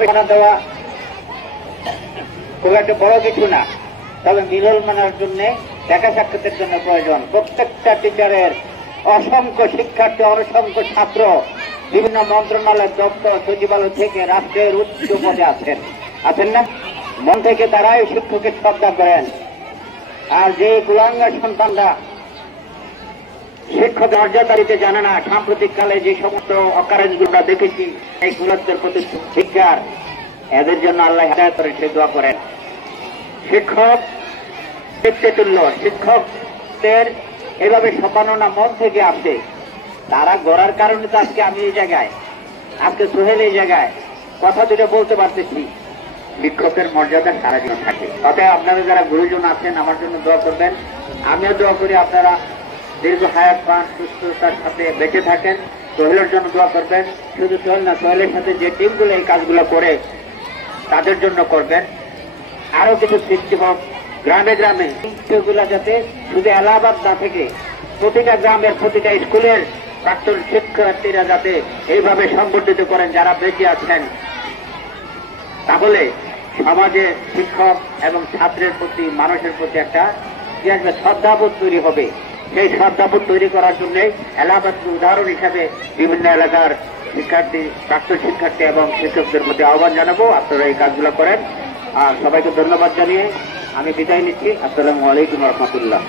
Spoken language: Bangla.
খানা দেওয়া খুব একটা বড় কিছু না, তবে মিলল মানার জন্য দেখা সাক্ষাতের জন্য প্রয়োজন। প্রত্যেকটা টিচারের অসংখ্য শিক্ষার্থী, অসংখ্য ছাত্র বিভিন্ন মন্ত্রণালয়ের দপ্তর, সচিবালয় থেকে রাষ্ট্রের উচ্চ পদে আছেন না? মন থেকে তারাই শিক্ষকের শ্রদ্ধা করেন। আর যে কুলাঙ্গার সন্তানরা শিক্ষক মর্যাদা দিতে জানে না, সাম্প্রতিক কালে যে সমস্ত অকারেন্সগুলো আমরা দেখেছি এই গুরুত্বের প্রতি শিক্ষার, এদের জন্য আল্লাহ হেদায়েত করেন, সে দোয়া করেন। শিক্ষক তুল্য, শিক্ষকদের এভাবে সম্মাননা মন থেকে আসে, তারা গড়ার কারণে তো আজকে আমি এই জায়গায়, আজকে সোহেল এই জায়গায় কথা দুটো বলতে পারতেছি। শিক্ষকের মর্যাদা সারা জীবন থাকে। অতএব আপনারা যারা গুরুজন আছেন আমার জন্য দোয়া করবেন, আমিও দোয়া করি আপনারা দীর্ঘ হায়াত পান, সুস্থতার সাথে বেঁচে থাকেন। সোহেলের জন্য দোয়া করবেন, শুধু সোহেল না, সোহেলের সাথে যে টিমগুলো এই কাজগুলো করে তাদের জন্য করবেন। আরো কিছু সৃষ্টি হোক গ্রামে গ্রামে, সেগুলা যাতে শুধু এলাহাবাদ না থেকে প্রতিটা গ্রামের, প্রতিটা স্কুলের প্রাক্তন শিক্ষার্থীরা যাতে এইভাবে সংগঠিত করেন যারা বেঁচে আছেন, তাহলে সমাজে শিক্ষক এবং ছাত্রের প্রতি, মানুষের প্রতি একটা কি আসবে, শ্রদ্ধাবোধ তৈরি হবে। সেই শ্রদ্ধাবোধ তৈরি করার জন্য এলাহাবাদকে উদাহরণ হিসাবে বিভিন্ন এলাকার শিক্ষার্থী, প্রাক্তন শিক্ষার্থী এবং শিক্ষকদের প্রতি আহ্বান জানাবো, আপনারা এই কাজগুলো করেন। আর সবাইকে ধন্যবাদ জানিয়ে আমি বিদায় নিচ্ছি। আসসালামু আলাইকুম রহমতুল্লাহ।